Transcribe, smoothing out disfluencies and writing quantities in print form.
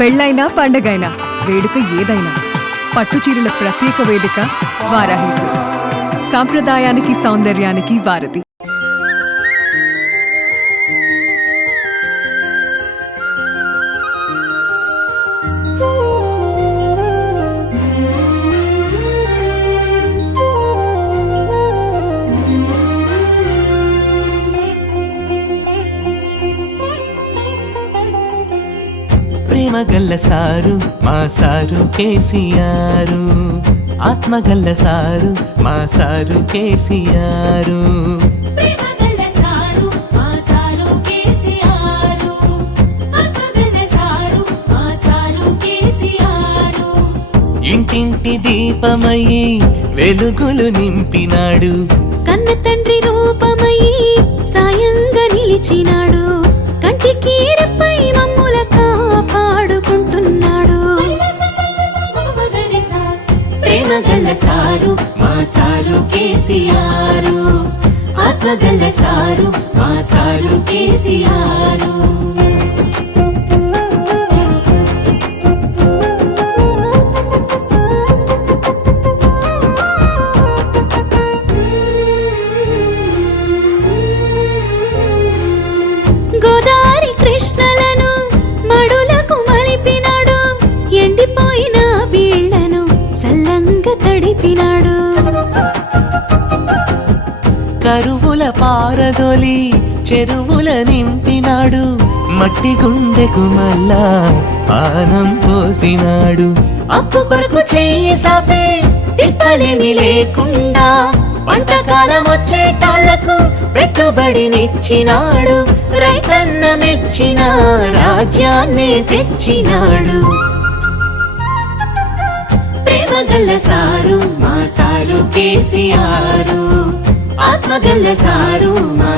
పెళ్ళైనా పండగైనా వేడుక ఏదైనా పట్టుచీరల ప్రత్యేక వేదిక వారాహి సిల్క్స్. సాంప్రదాయానికి సౌందర్యానికి వారధి. ప్రేమగల్ల సారు మా సారు కేసీఆరు, ఆత్మగల్ల సారు మా సారు కేసీఆరు. ఇంటింటి దీపమయ్యి వెలుగులు నింపినాడు, కన్న తండ్రి రూపమయ్యి సాయంగా నిలిచినాడు, కంటికి రెప్పై మమ్ముల కాపాడుకుంటున్నాడు. ప్రేమగల్ల సారు మా సారు కేసీఆరు, ఆత్మగల్ల సారు మా సారు కేసీఆరు. గోదారి కృష్ణలను మడులకు మలిపినాడు, ఎండిపోయిన బీళ్లను సల్లంగా తడిపినాడు. కరువుల పారదొలి చెరువుల నింపినాడు, మట్టి గుండెకు మళ్ళా పానం పోసినాడు. అప్పు కొరకు చెయ్యి సాపే తిప్పలేమి లేకుండా వంటకాలం వచ్చేటాళ్లకు పెట్టుబడినిచ్చినాడు, రైతన్న మెచ్చిన రాజ్యాన్ని తెచ్చినాడు. ప్రేమగల్ల సారు మా సారు కేసీఆరు, ఆత్మగల్ల సారు మా